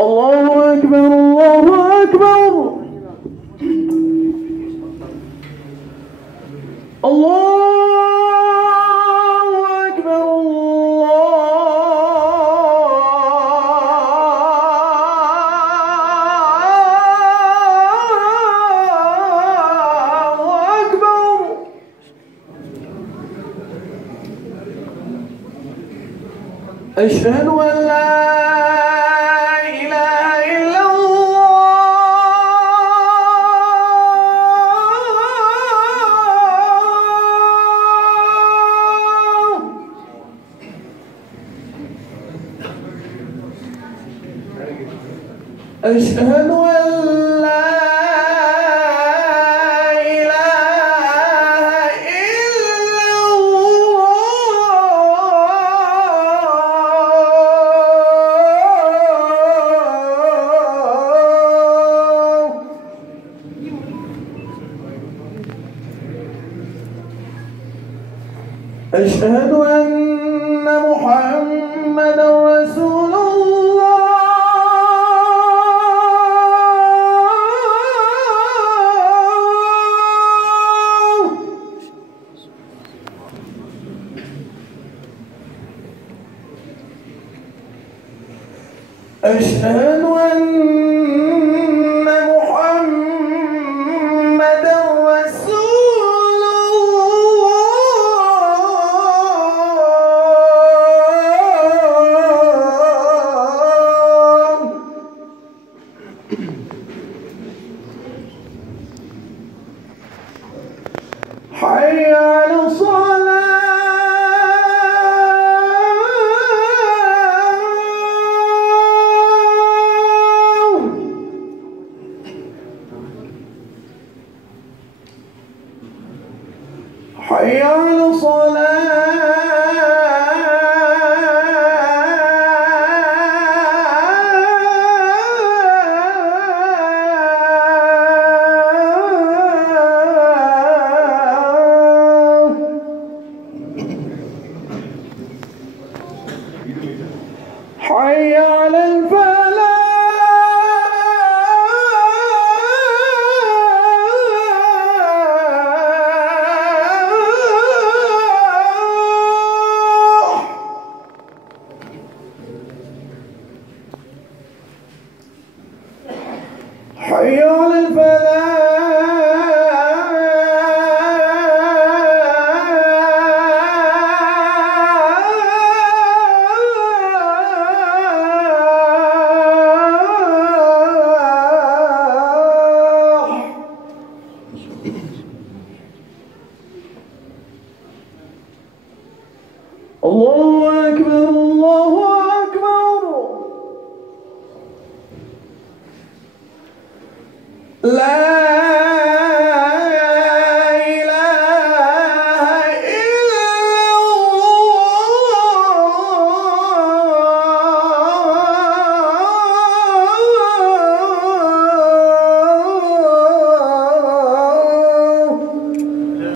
الله أكبر الله أكبر الله أشهد أن لا إله إلا الله أشهد أن لا أشهد أن محمدا رسول الله أشهد أن محمدا رسول الله حي على الصلاة حي على الصلاة حي على الفلاح حي على الفلاح الله أكبر الله أكبر لا